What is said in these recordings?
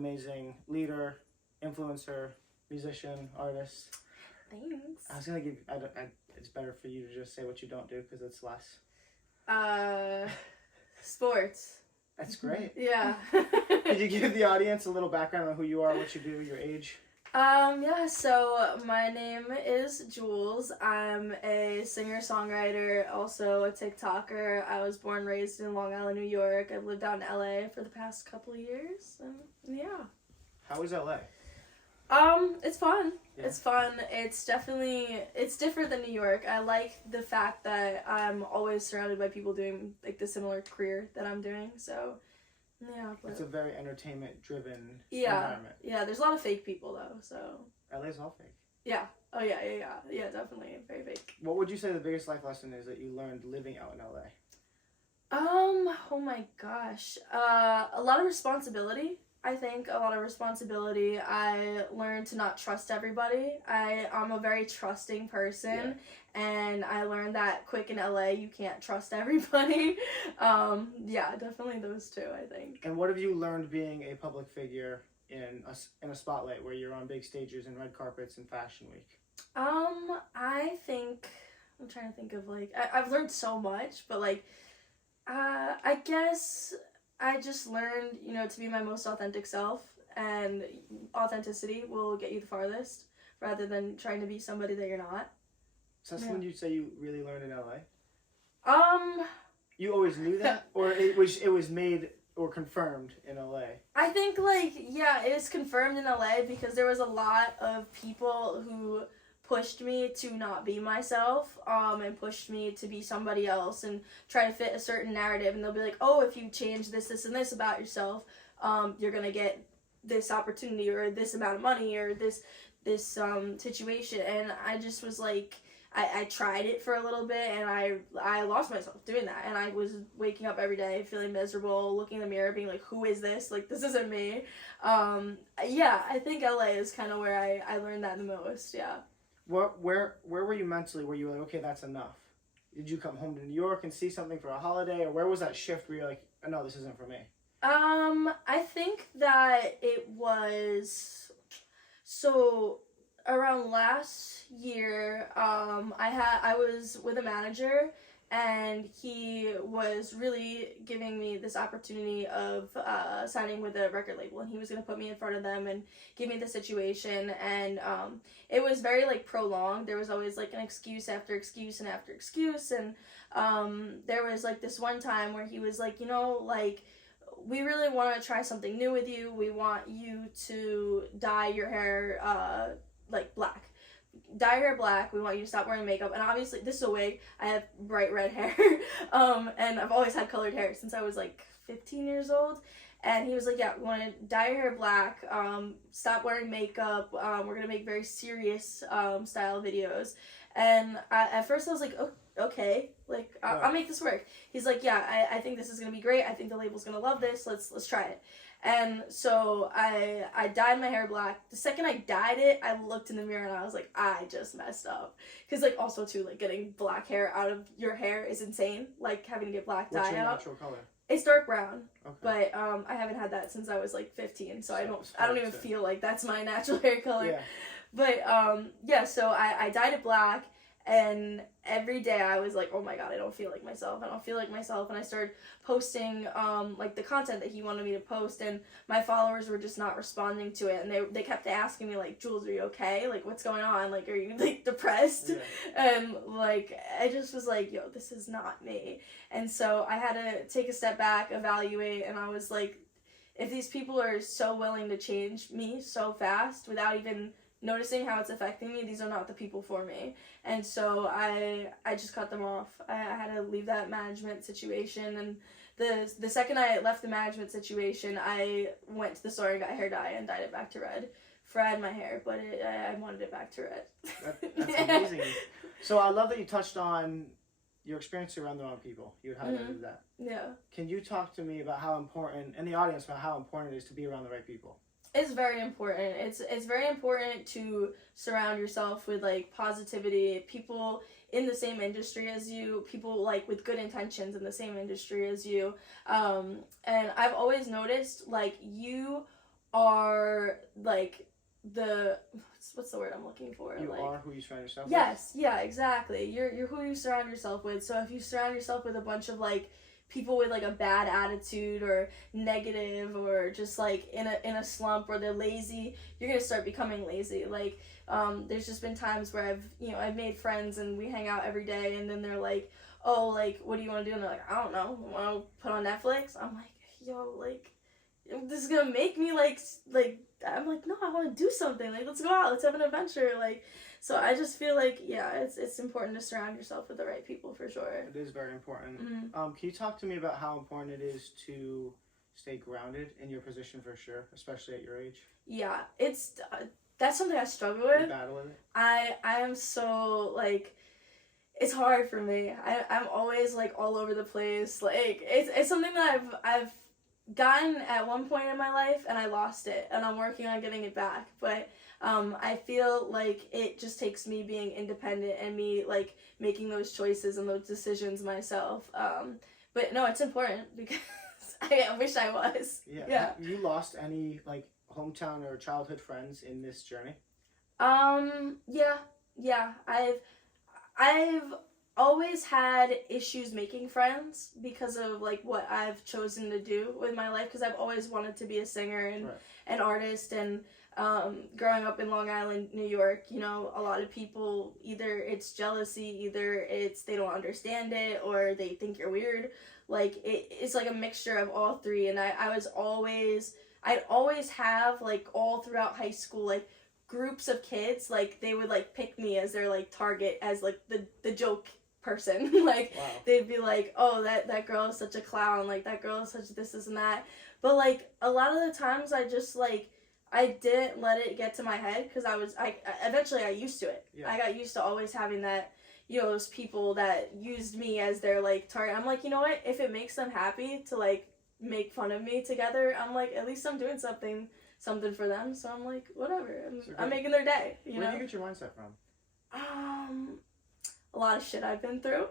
amazing leader, influencer, musician, artist. Thanks. I was gonna give. It's better for you to just say what you don't do because it's less. Sports. That's great. Yeah. Could you give the audience a little background on who you are, what you do, your age? Yeah, so my name is Jules. I'm a singer-songwriter, also a TikToker. I was born and raised in Long Island, New York. I've lived out in LA for the past couple of years. Yeah. How is LA? It's fun. Yeah. It's fun. It's different than New York. I like the fact that I'm always surrounded by people doing like the similar career that I'm doing. So, yeah. But It's a very entertainment-driven yeah, environment. yeah. There's a lot of fake people though. So. LA's all fake. Yeah. Oh yeah. Definitely very fake. What would you say the biggest life lesson is that you learned living out in LA? Oh my gosh. A lot of responsibility. I think a lot of responsibility. I learned to not trust everybody. I'm a very trusting person, and I learned that quick in LA. You can't trust everybody. Yeah, definitely those two, I think. And what have you learned being a public figure in a spotlight where you're on big stages and red carpets and Fashion Week? I think I'm trying to think of like I've learned so much, but like, I guess. I just learned, to be my most authentic self, and authenticity will get you the farthest, rather than trying to be somebody that you're not. So that's when you say you really learned in LA? Um, You always knew that, or it was made or confirmed in LA? I think it is confirmed in LA because there was a lot of people who pushed me to not be myself, and pushed me to be somebody else and try to fit a certain narrative, and they'll be like, oh, if you change this and this about yourself, you're gonna get this opportunity or this amount of money or this situation. And I just was like, I tried it for a little bit, and I lost myself doing that, and I was waking up every day feeling miserable, looking in the mirror being like, who is this, like, this isn't me. Yeah, I think LA is kind of where I learned that the most. Yeah. Where were you mentally? Were you like, okay, that's enough? Did you come home to New York and see something for a holiday, or where was that shift where you're like, oh, no, this isn't for me? I think that it was so around last year. I was with a manager, and he was really giving me this opportunity of signing with a record label, and he was going to put me in front of them and give me the situation. And it was very like prolonged. There was always like an excuse after excuse and after excuse. And there was like this one time where he was like, like, we really want to try something new with you. We want you to dye your hair like black. Dye your hair black. We want you to stop wearing makeup. And obviously, this is a wig. I have bright red hair. And I've always had colored hair since I was like 15 years old. And he was like, yeah, we want to dye your hair black. Stop wearing makeup. We're going to make very serious style videos. And at first I was like, oh, okay, like, I'll make this work. He's like, yeah, I think this is going to be great. I think the label's going to love this. Let's try it. And so I dyed my hair black. The second I dyed it, I looked in the mirror and I was like, I just messed up. Because, like, also, too, like, getting black hair out of your hair is insane. Like, having to get black dye out. What's your natural color? It's dark brown. Okay. But I haven't had that since I was, like, 15. So I don't even feel like that's my natural hair color. Yeah. But, so I dyed it black. And every day I was like, oh my god, I don't feel like myself. And I started posting like the content that he wanted me to post, and my followers were just not responding to it. And they kept asking me like, Jules, are you okay? Like, what's going on? Like, are you like depressed? Yeah. And like, I just was like, yo, this is not me. And so I had to take a step back, evaluate, and I was like, if these people are so willing to change me so fast without even noticing how it's affecting me, these are not the people for me. And so I just cut them off. I had to leave that management situation, and the second I left the management situation, I went to the store and got hair dye and dyed it back to red. Fried my hair, but I wanted it back to red. That's amazing. So I love that you touched on your experience around the wrong people. You had highlighted that. Yeah. Can you talk to me about how important, and the audience about how important it is to be around the right people? It's very important. It's very important to surround yourself with like positivity, people in the same industry as you, people like with good intentions in the same industry as you. And I've always noticed like you are like the what's the word I'm looking for? You like are who you surround yourself with? Yes, yeah, exactly. You're who you surround yourself with. So if you surround yourself with a bunch of like people with like a bad attitude or negative or just like in a slump or they're lazy, you're gonna start becoming lazy. Like there's just been times where I've made friends and we hang out every day and then they're like, oh, like what do you want to do? And they're like, I don't know, want to put on Netflix? I'm like, yo, like this is gonna make me like I'm like, no, I want to do something. Like let's go out, let's have an adventure. Like so I just feel like yeah, it's important to surround yourself with the right people for sure. It is very important. Mm-hmm. Can you talk to me about how important it is to stay grounded in your position for sure, especially at your age? Yeah, it's that's something I struggle You with. battle with it? I am so like it's hard for me. I'm always like all over the place. Like it's something that I've gotten at one point in my life and I lost it and I'm working on getting it back. But I feel like it just takes me being independent and me like making those choices and those decisions myself. But no, it's important because I wish I was. Yeah. Yeah. Have you lost any like hometown or childhood friends in this journey? Yeah. I've always had issues making friends because of like what I've chosen to do with my life because I've always wanted to be a singer and Right. an artist and growing up in Long Island, New York, you know, a lot of people either it's jealousy, either it's they don't understand it or they think you're weird. Like it's like a mixture of all three and I'd always have like all throughout high school like groups of kids like they would like pick me as their like target as like the joke person. Like Wow. they'd be like, oh that girl is such a clown, like that girl is such this and that. But like a lot of the times I just like I didn't let it get to my head because I eventually got used to it. Yeah. I got used to always having that, you know, those people that used me as their like target. I'm like, you know what, if it makes them happy to like make fun of me together, I'm like, at least I'm doing something for them. So I'm like, whatever. I'm making their day. Where do you get your mindset from? A lot of shit I've been through.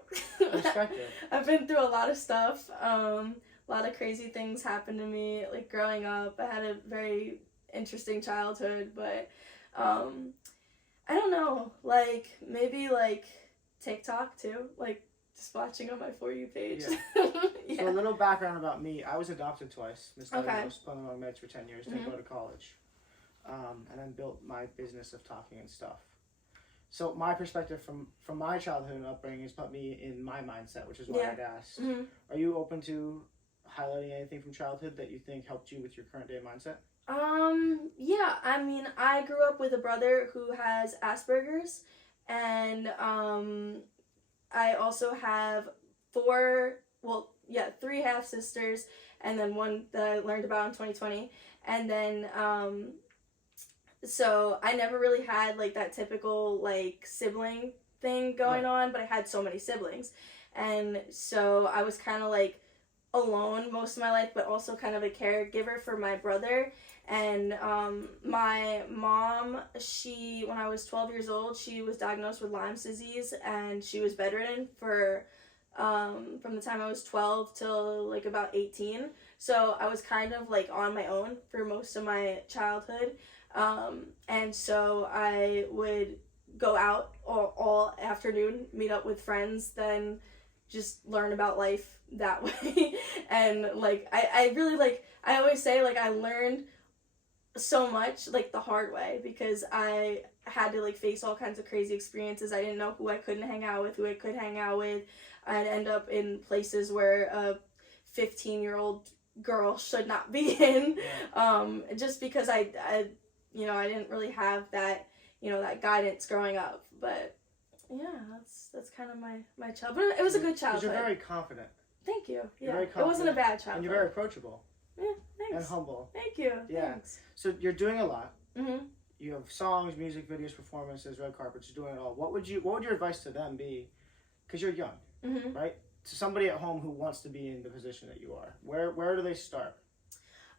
Respect it. I've been through a lot of stuff. A lot of crazy things happened to me. Like growing up, I had a very interesting childhood, but I don't know. Like maybe like TikTok too. Like just watching on my For You page. Yeah. Yeah. So a little background about me. I was adopted twice. Missed out. Okay. I was put on meds for 10 years. Didn't Mhm. go to college. And then built my business of talking and stuff. So my perspective from my childhood and upbringing has put me in my mindset, which is why Yeah. I'd asked. Mhm. Are you open to highlighting anything from childhood that you think helped you with your current day mindset? Yeah, I mean, I grew up with a brother who has Asperger's, and I also have three half sisters, and then one that I learned about in 2020, and then so I never really had like that typical like sibling thing going on, but I had so many siblings, and so I was kind of like alone most of my life, but also kind of a caregiver for my brother. And my mom, when I was 12 years old, she was diagnosed with Lyme's disease, and she was bedridden for from the time I was 12 till like about 18. So I was kind of like on my own for most of my childhood. And so I would go out all afternoon, meet up with friends, then just learn about life that way. And like I really like I always say like I learned so much like the hard way because I had to like face all kinds of crazy experiences. I didn't know who I couldn't hang out with, who I could hang out with. I'd end up in places where a 15-year-old girl should not be in. Just because I didn't really have that, that guidance growing up. But yeah, that's kind of my child. But it was a good childhood. You're very confident. Thank you. You're Yeah, very it wasn't a confident, bad childhood. And you're very approachable. Yeah, thanks. And humble. Thank you. Yeah. Thanks. So you're doing a lot. Mhm. You have songs, music videos, performances, red carpets. You're doing it all. What would your advice to them be? Because you're young, Mhm. right? To somebody at home who wants to be in the position that you are, where do they start?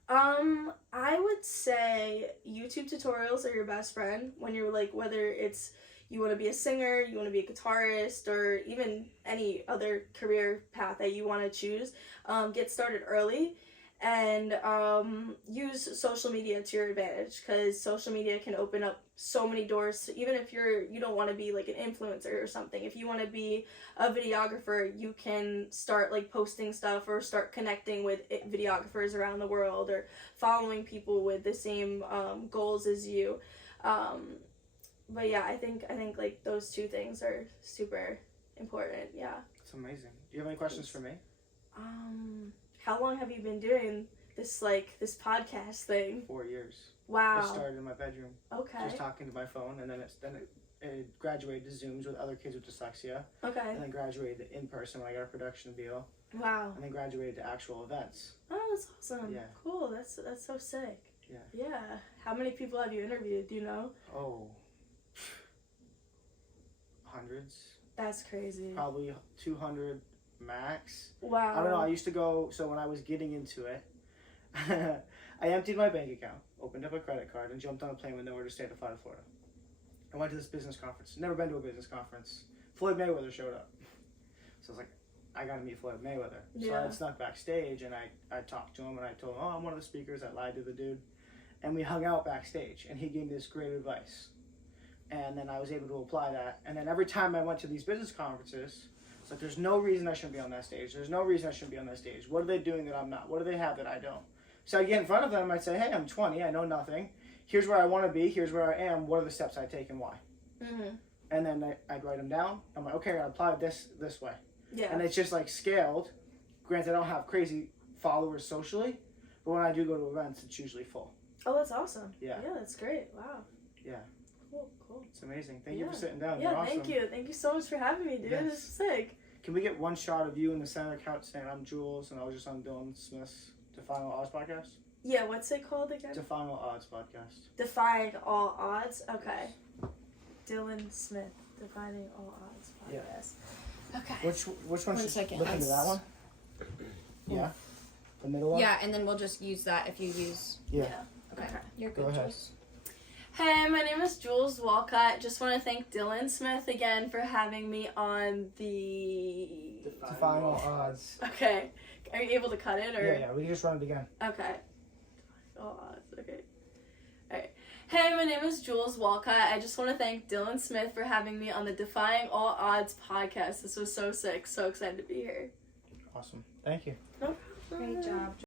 I would say YouTube tutorials are your best friend when you're like, whether it's you want to be a singer, you want to be a guitarist, or even any other career path that you want to choose. Get started early. and use social media to your advantage, because social media can open up so many doors. Even if you don't want to be like an influencer or something, if you want to be a videographer, you can start like posting stuff or start connecting with videographers around the world, or following people with the same goals as you. But yeah, I think like those two things are super important. Yeah. It's amazing. Do you have any questions for me? How long have you been doing this podcast thing? 4 years. Wow. I started in my bedroom, Okay. just talking to my phone, and then it graduated to Zooms with other kids with dyslexia, Okay. and then graduated to in person when I got a production deal, Wow. and then graduated to actual events. Oh, that's awesome. Yeah. Cool. That's so sick. Yeah. Yeah. How many people have you interviewed? Do you know? Oh, hundreds. That's crazy. Probably 200 max. Wow. I don't know. I used to go. So when I was getting into it, I emptied my bank account, opened up a credit card, and jumped on a plane with nowhere to stay to fly to Florida. I went to this business conference. Never been to a business conference. Floyd Mayweather showed up. So I was like, I gotta meet Floyd Mayweather. So Yeah. I snuck backstage and I talked to him and I told him, oh, I'm one of the speakers. I lied to the dude. And we hung out backstage and he gave me this great advice. And then I was able to apply that. And then every time I went to these business conferences, it's like, there's no reason I shouldn't be on that stage. There's no reason I shouldn't be on that stage. What are they doing that I'm not? What do they have that I don't? So I get in front of them, I'd say, hey, I'm 20, I know nothing. Here's where I want to be, here's where I am, what are the steps I take and why? Mhm. And then I'd write them down. I'm like, okay, I apply this way. Yeah. And it's just like scaled. Granted, I don't have crazy followers socially, but when I do go to events, it's usually full. Oh, that's awesome. Yeah. Yeah, that's great. Wow. Yeah. Cool. It's amazing. Thank you Yeah. for sitting down. Yeah, You're awesome. thank you. Thank you so much for having me, dude. Yes. This is sick. Can we get one shot of you in the center of the couch saying, I'm Jules, and I was just on Dylan Smith's Defying All Odds podcast? Yeah, what's it called again? Defying All Odds podcast. Defying All Odds. Okay. Dylan Smith, Defying All Odds Yeah. podcast. Okay. Which one One should second, look into that one? Yeah. The middle one? Yeah, and then we'll just use that if you use. Yeah. Okay, Okay. you're Go good. ahead. Jules. Hey, my name is Jules Walcott. Just want to thank Dylan Smith again for having me on the. Defying All Odds. Okay. Are you able to cut it or? Yeah, we can just run it again. Okay. All odds. Okay. Alright. Hey, my name is Jules Walcott. I just want to thank Dylan Smith for having me on the Defying All Odds podcast. This was so sick. So excited to be here. Awesome. Thank you. No Great job.